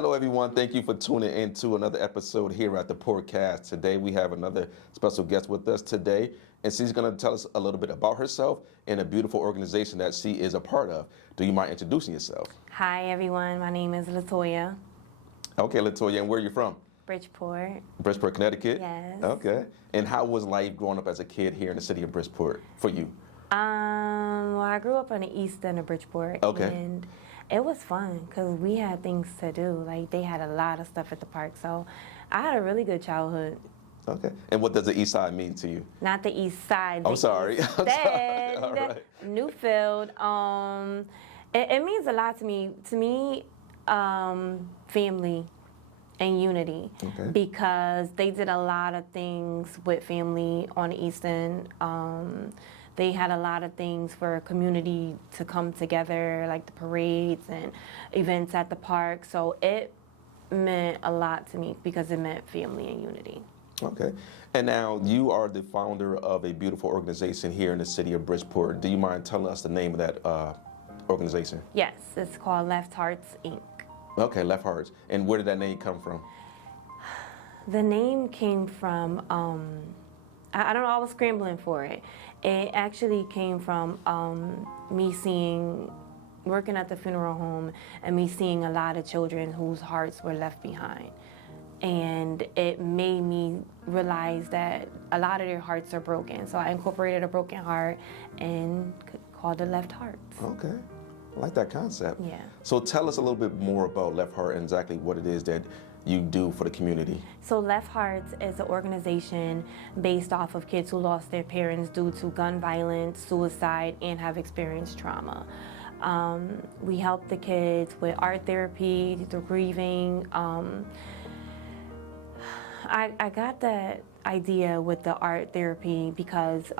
Hello, everyone. Thank you for tuning in to another episode here at the Podcast. Today, we have another special guest with us today, and she's going to tell us a little bit about herself and a beautiful organization that she is a part of. Do you mind introducing yourself? Hi, everyone. My name is Latoya. Okay, Latoya, and where are you from? Bridgeport. Bridgeport, Connecticut? Yes. Okay. And how was life growing up as a kid here in the city of Bridgeport for you? Well, I grew up on the east end of Bridgeport. Okay. And it was fun because we had things to do. Like, they had a lot of stuff at the park. So I had a really good childhood. Okay. And what does the east side mean to you? Not the east side. I'm sorry. East I'm sorry. End, All right. Newfield. It means a lot to me. To me, family and unity, Okay. because they did a lot of things with family on the East End. They had a lot of things for a community to come together, like the parades and events at the park. So it meant a lot to me because it meant family and unity. Okay. And now you are the founder of a beautiful organization here in the city of Bridgeport. Do you mind telling us the name of that organization? Yes, it's called Left Hearts, Inc. Okay, Left Hearts. And where did that name come from? The name came from, I don't know, I was scrambling for it. It actually came from me working at the funeral home and me seeing a lot of children whose hearts were left behind. And it made me realize that a lot of their hearts are broken. So I incorporated a broken heart and called it Left Hearts. Okay. I like that concept. Yeah. So tell us a little bit more about Left Heart and exactly what it is that you do for the community. So Left Hearts is an organization based off of kids who lost their parents due to gun violence, suicide, and have experienced trauma. We help the kids with art therapy, through grieving. I got that idea with the art therapy because,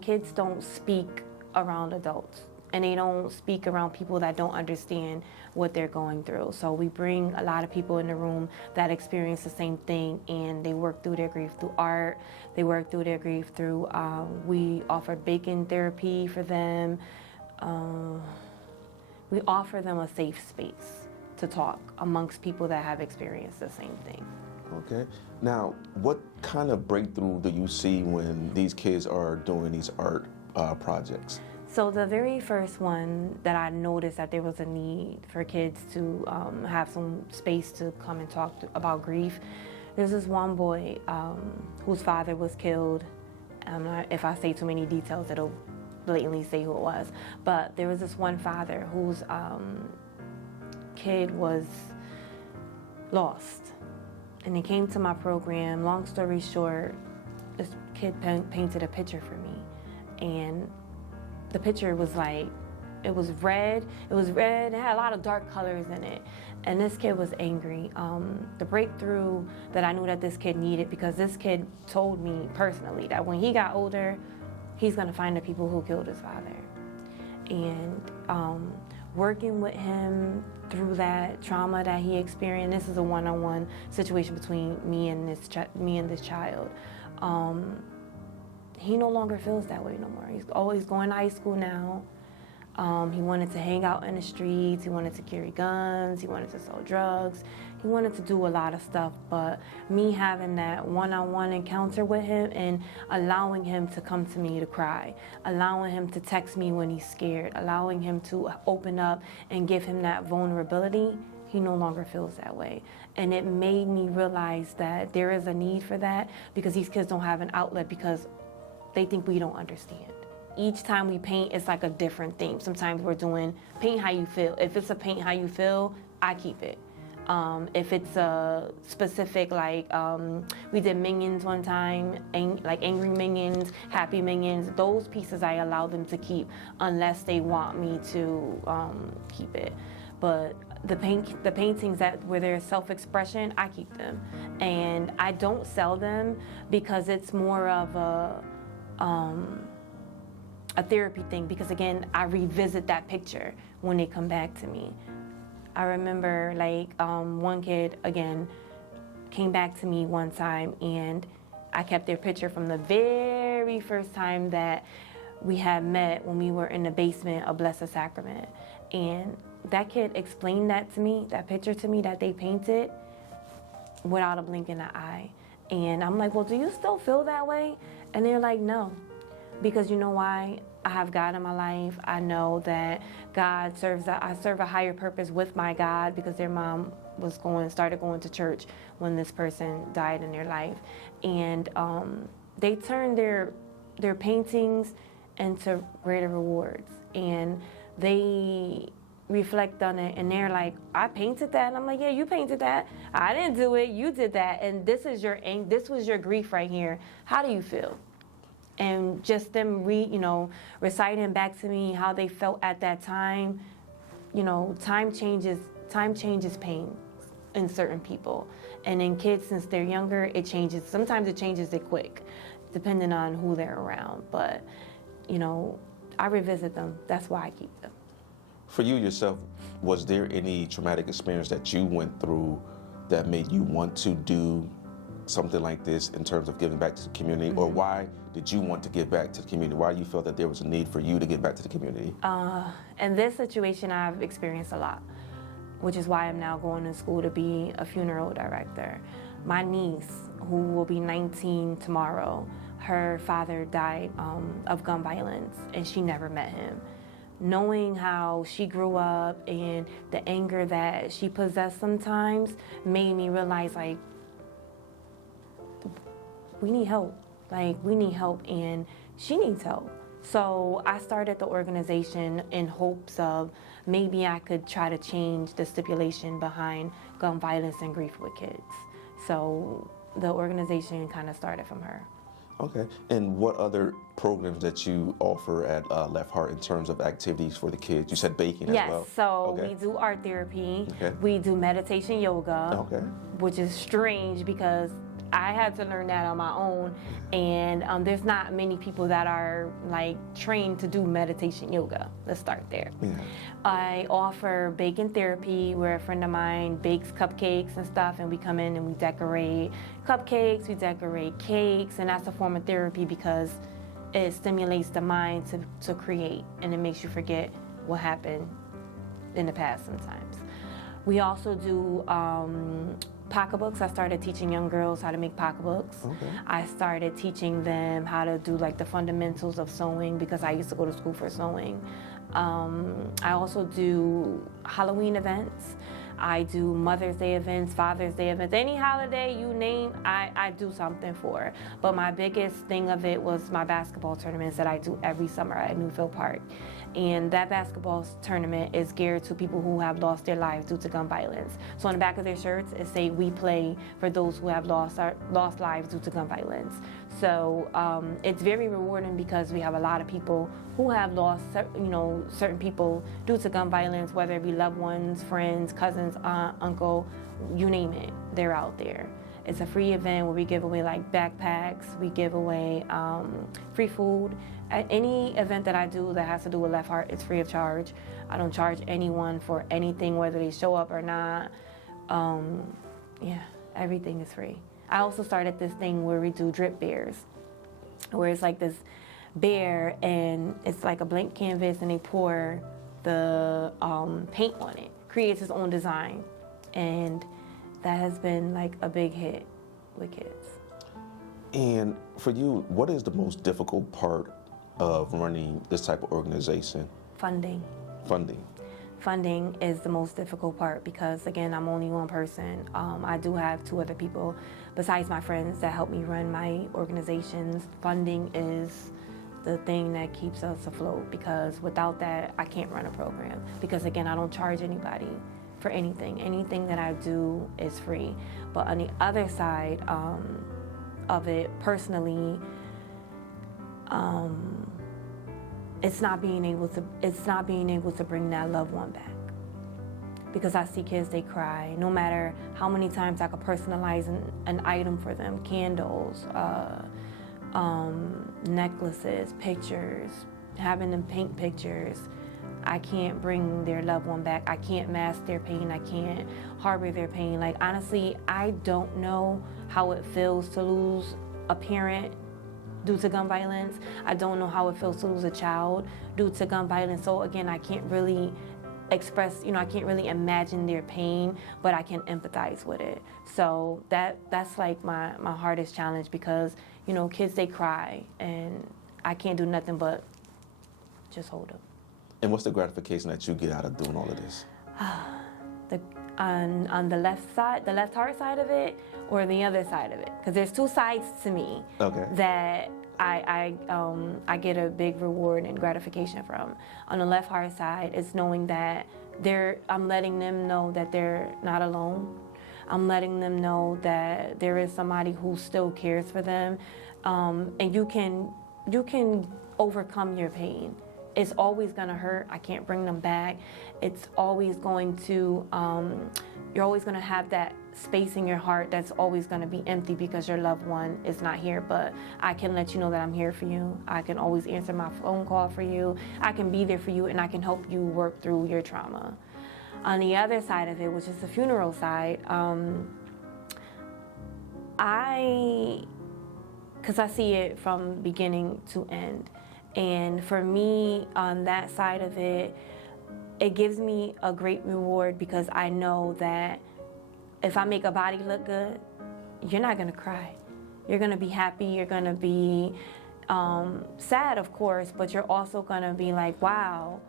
kids don't speak around adults. And they don't speak around people that don't understand what they're going through. So we bring a lot of people in the room that experience the same thing, and they work through their grief through art. They work through their grief through, we offer bacon therapy for them. We offer them a safe space to talk amongst people that have experienced the same thing. Okay. Now, what kind of breakthrough do you see when these kids are doing these art projects? So the very first one that I noticed that there was a need for kids to have some space to come and talk about grief. There's this one boy whose father was killed. If I say too many details, it'll blatantly say who it was. But there was this one father whose kid was lost. And he came to my program. Long story short, this kid painted a picture for me. And the picture was like, it was red, it had a lot of dark colors in it. And this kid was angry. The breakthrough that I knew that this kid needed, because this kid told me personally that when he got older, he's gonna find the people who killed his father. And working with him through that trauma that he experienced, this is a one-on-one situation between me and this child. He no longer feels that way no more. He's always going to high school now. He wanted to hang out in the streets. He wanted to carry guns. He wanted to sell drugs. He wanted to do a lot of stuff. But me having that one-on-one encounter with him and allowing him to come to me to cry, allowing him to text me when he's scared, allowing him to open up and give him that vulnerability, he no longer feels that way. And it made me realize that there is a need for that, because these kids don't have an outlet because they think we don't understand. Each time we paint, it's like a different theme. Sometimes we're doing paint how you feel. If it's a paint how you feel, I keep it. If it's a specific, like we did minions one time, like angry minions, happy minions, those pieces I allow them to keep unless they want me to keep it. But the paintings that where there's self-expression, I keep them. And I don't sell them because it's more of a therapy thing, because again, I revisit that picture when they come back to me. I remember one kid, again, came back to me one time, and I kept their picture from the very first time that we had met when we were in the basement of Blessed Sacrament. And that kid explained that to me, that picture to me that they painted, without a blink in the eye. And I'm like, well, do you still feel that way? And they're like, no. Because you know why? I have God in my life. I know that I serve a higher purpose with my God, because their mom started going to church when this person died in their life. And they turned their paintings into greater rewards. And they reflect on it, and they're like, I painted that. And I'm like, yeah, you painted that. I didn't do it, you did that. And this was your grief right here. How do you feel? And just them reciting back to me how they felt at that time. Time changes pain in certain people. And in kids, since they're younger, it changes. Sometimes it changes it quick, depending on who they're around. But, I revisit them. That's why I keep them. For you yourself, was there any traumatic experience that you went through that made you want to do something like this in terms of giving back to the community? Or why did you want to give back to the community? Why you felt that there was a need for you to give back to the community? In this situation, I've experienced a lot, which is why I'm now going to school to be a funeral director. My niece, who will be 19 tomorrow, her father died of gun violence, and she never met him. Knowing how she grew up and the anger that she possessed sometimes made me realize, like, we need help. And she needs help. So I started the organization in hopes of maybe I could try to change the stipulation behind gun violence and grief with kids. So the organization kind of started from her. Okay. And what other programs that you offer at Left Heart in terms of activities for the kids? You said baking as well? Yes, so we do art therapy. Okay. We do meditation yoga, Okay. which is strange because I had to learn that on my own. And there's not many people that are trained to do meditation yoga. Let's start there. Yeah. I offer baking therapy, where a friend of mine bakes cupcakes and stuff, and we come in and we decorate cupcakes, we decorate cakes, and that's a form of therapy because it stimulates the mind to create, and it makes you forget what happened in the past sometimes. We also do pocketbooks. I started teaching young girls how to make pocketbooks. Okay. I started teaching them how to do the fundamentals of sewing, because I used to go to school for sewing. I also do Halloween events. I do Mother's Day events, Father's Day events, any holiday you name, I do something for. But my biggest thing of it was my basketball tournaments that I do every summer at Newfield Park. And that basketball tournament is geared to people who have lost their lives due to gun violence. So on the back of their shirts, it say, "We play for those who have lost lives due to gun violence." So it's very rewarding because we have a lot of people who have lost, certain people due to gun violence, whether it be loved ones, friends, cousins, aunt, uncle, you name it, they're out there. It's a free event where we give away backpacks, we give away free food. At any event that I do that has to do with Left Heart, it's free of charge. I don't charge anyone for anything, whether they show up or not. Everything is free. I also started this thing where we do drip bears, where it's this bear and it's a blank canvas and they pour the paint on it, creates its own design. And that has been a big hit with kids. And for you, what is the most difficult part of running this type of organization? Funding. Funding is the most difficult part because, again, I'm only one person. I do have 2 other people besides my friends that help me run my organizations. Funding is the thing that keeps us afloat, because without that, I can't run a program. Because, again, I don't charge anybody for anything. Anything that I do is free. But on the other side of it, personally, it's not being able to bring that loved one back. Because I see kids, they cry. No matter how many times I could personalize an item for them, candles, necklaces, pictures, having them paint pictures, I can't bring their loved one back. I can't mask their pain. I can't harbor their pain. Honestly, I don't know how it feels to lose a parent due to gun violence. I don't know how it feels to lose a child due to gun violence. So again, I can't really express, I can't really imagine their pain, but I can empathize with it. So that's like my hardest challenge, because, kids, they cry, and I can't do nothing but just hold them. And what's the gratification that you get out of doing all of this? On the left side, the left heart side of it, or the other side of it, because there's two sides to me that I get a big reward and gratification from. On the left heart side, it's knowing that I'm letting them know that they're not alone. I'm letting them know that there is somebody who still cares for them, and you can overcome your pain. It's always going to hurt. I can't bring them back. It's always going to, you're always going to have that space in your heart that's always going to be empty because your loved one is not here. But I can let you know that I'm here for you. I can always answer my phone call for you. I can be there for you, and I can help you work through your trauma. On the other side of it, which is the funeral side, because I see it from beginning to end. And for me, on that side of it, it gives me a great reward, because I know that if I make a body look good, you're not going to cry. You're going to be happy. You're going to be sad, of course, but you're also going to be like, wow,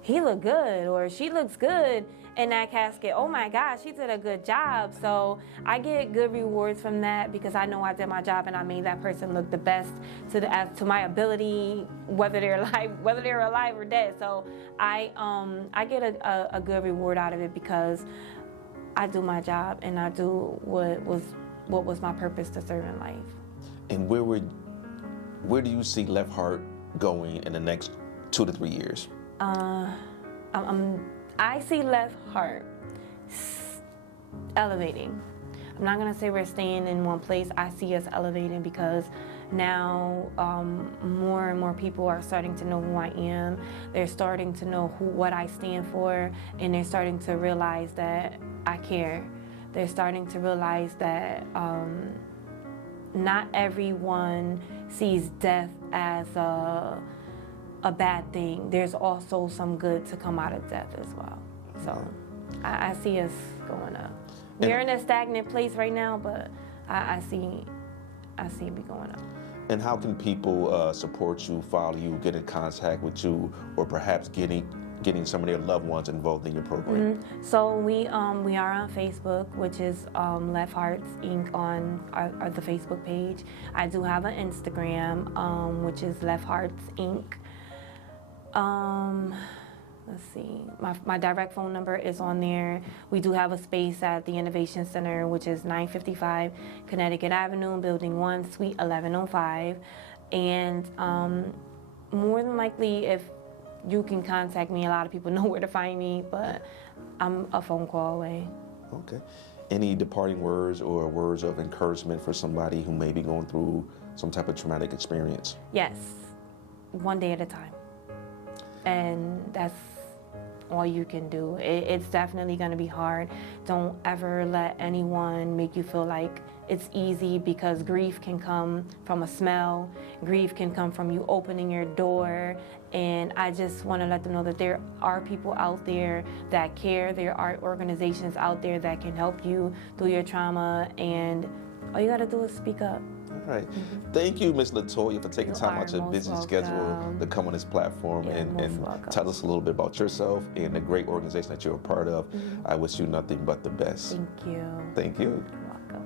he looked good, or she looks good in that casket. Oh my gosh, she did a good job. So I get good rewards from that, because I know I did my job and I made that person look the best to my ability, whether they're alive or dead. So I get a good reward out of it, because I do my job and I do what was my purpose to serve in life. And where do you see Left Heart going in the next 2 to 3 years? I see Left Heart elevating. I'm not going to say we're staying in one place. I see us elevating, because now more and more people are starting to know who I am. They're starting to know what I stand for, and they're starting to realize that I care. They're starting to realize that not everyone sees death as a bad thing. There's also some good to come out of death as well. So I see us going up. We're in a stagnant place right now, but I see it going up. And how can people support you, follow you, get in contact with you, or perhaps getting some of their loved ones involved in your program? Mm-hmm. So we are on Facebook, which is Left Hearts Inc. on the Facebook page. I do have an Instagram, which is Left Hearts Inc. Let's see, my direct phone number is on there. We do have a space at the Innovation Center, which is 955 Connecticut Avenue, Building 1, Suite 1105. And more than likely, if you can contact me, a lot of people know where to find me, but I'm a phone call away. Okay. Any departing words or words of encouragement for somebody who may be going through some type of traumatic experience? Yes, one day at a time. And that's all you can do. It's definitely going to be hard. Don't ever let anyone make you feel like it's easy, because grief can come from a smell. Grief can come from you opening your door. And I just want to let them know that there are people out there that care. There are organizations out there that can help you through your trauma. And all you got to do is speak up. All right. Thank you, Ms. Latoya, for taking time out your busy schedule to come on this platform and tell us a little bit about yourself and the great organization that you're a part of. I wish you nothing but the best. Thank you. Thank you. You're welcome.